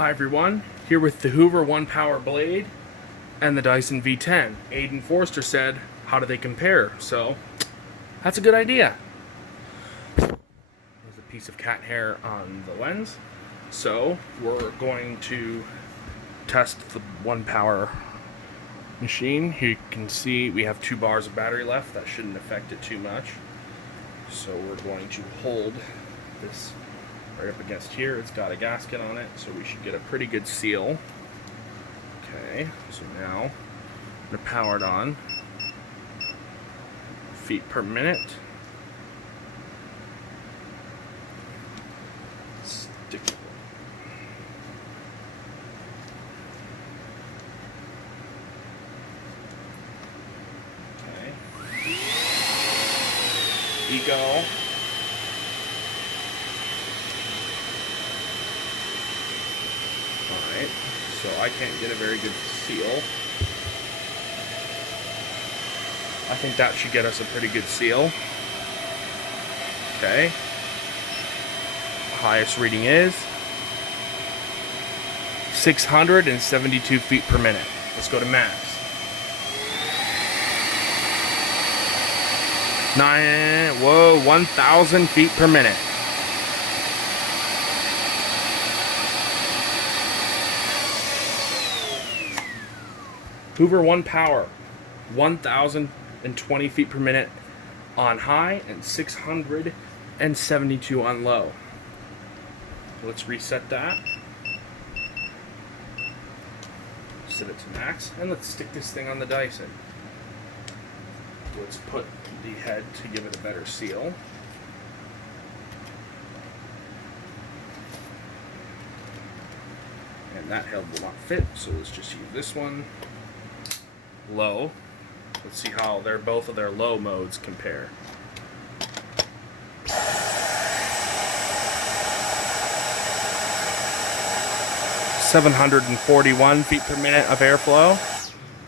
Hi everyone, here with the Hoover Onepwr Blade and the Dyson V10. Aiden Forster said, how do they compare? So, that's a good idea. There's a piece of cat hair on the lens. So, we're going to test the Onepwr machine. Here you can see we have 2 bars of battery left. That shouldn't affect it too much. So we're going to hold this right up against here. It's got a gasket on it, so we should get a pretty good seal. Okay, so now I'm going to power it on. Feet per minute. Stick it. Okay. Go. Alright, so I can't get a very good seal. I think that should get us a pretty good seal. Okay. Highest reading is 672 feet per minute. Let's go to max. 1,000 feet per minute. Hoover Onepwr, 1,020 feet per minute on high and 672 on low. Let's reset that. Set it to max, and let's stick this thing on the Dyson. Let's put the head to give it a better seal. And that head will not fit, so let's just use this one. Low. Let's see how both of their low modes compare. (741 feet per minute of airflow.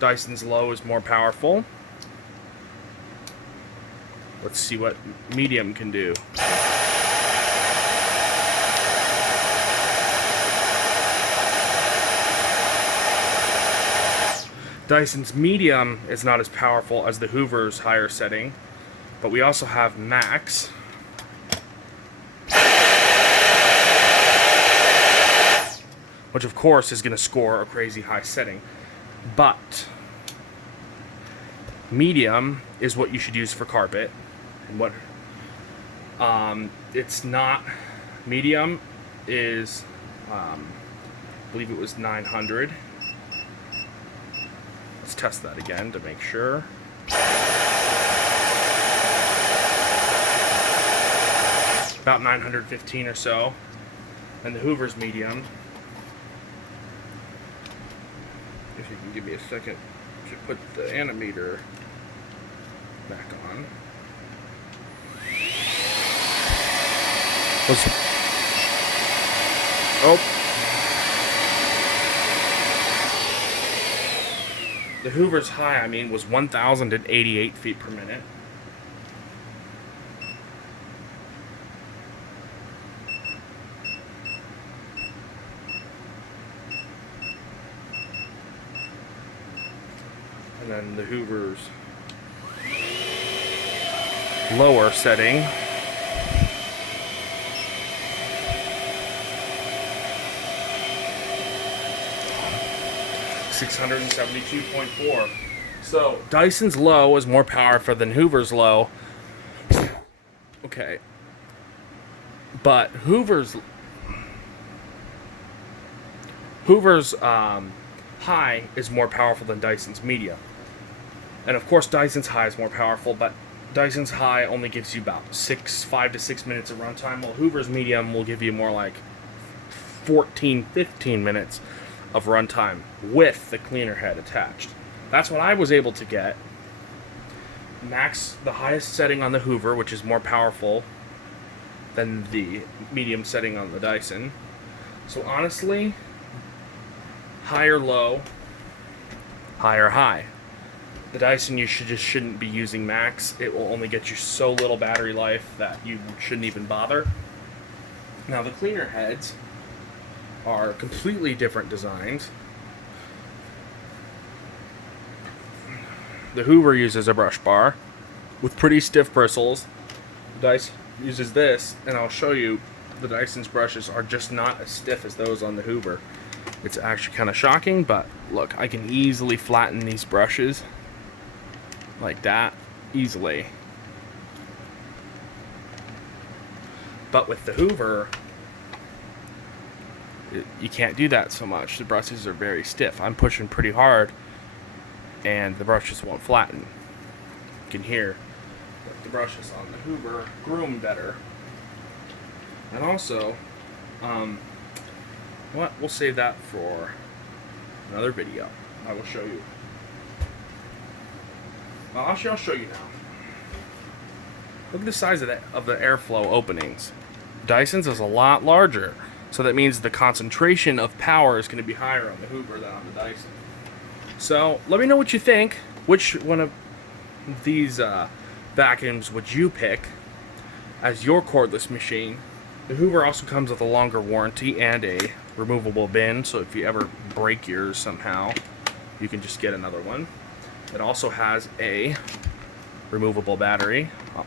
Dyson's low is more powerful. Let's see what medium can do. Dyson's medium is not as powerful as the Hoover's higher setting, but we also have max. Which of course is going to score a crazy high setting. But medium is what you should use for carpet. And what it's not. Medium is I believe it was 900. Let's test that again to make sure. About 915 or so. And the Hoover's medium, if you can give me a second to put the animator back on. The Hoover's high, was 1,088 feet per minute. And then the Hoover's lower setting, (672.4). So Dyson's low is more powerful than Hoover's low. Okay, but Hoover's high is more powerful than Dyson's medium. And of course Dyson's high is more powerful, but Dyson's high only gives you about 5 to 6 minutes of runtime, while Hoover's medium will give you more like 14, 15 minutes of runtime with the cleaner head attached. That's what I was able to get. Max, the highest setting on the Hoover, which is more powerful than the medium setting on the Dyson. So honestly, higher low, higher high. The Dyson, you shouldn't be using max. It will only get you so little battery life that you shouldn't even bother. Now the cleaner heads, are completely different designs. The Hoover uses a brush bar with pretty stiff bristles. Dyson uses this, and I'll show you the Dyson's brushes are just not as stiff as those on the Hoover. It's actually kind of shocking, but look, I can easily flatten these brushes like that, easily. But with the Hoover, you can't do that so much. The brushes are very stiff. I'm pushing pretty hard, and the brushes won't flatten. You can hear that the brushes on the Hoover groom better. And also, we'll save that for another video. I will show you. Well, actually, I'll show you now. Look at the size of the airflow openings. Dyson's is a lot larger, so that means the concentration of power is going to be higher on the Hoover than on the Dyson. So let me know what you think. Which one of these vacuums would you pick as your cordless machine? The Hoover also comes with a longer warranty and a removable bin, so if you ever break yours somehow, you can just get another one. It also has a removable battery. Oh.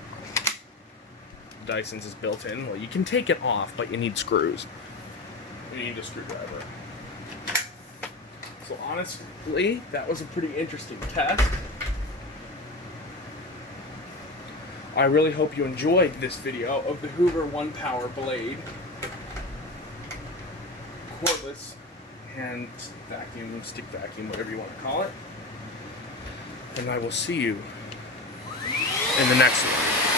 Dyson's is built in. Well, you can take it off, but you need screws. You need a screwdriver. So honestly, that was a pretty interesting test. I really hope you enjoyed this video of the Hoover Onepwr Blade cordless hand vacuum, stick vacuum, whatever you want to call it. And I will see you in the next one.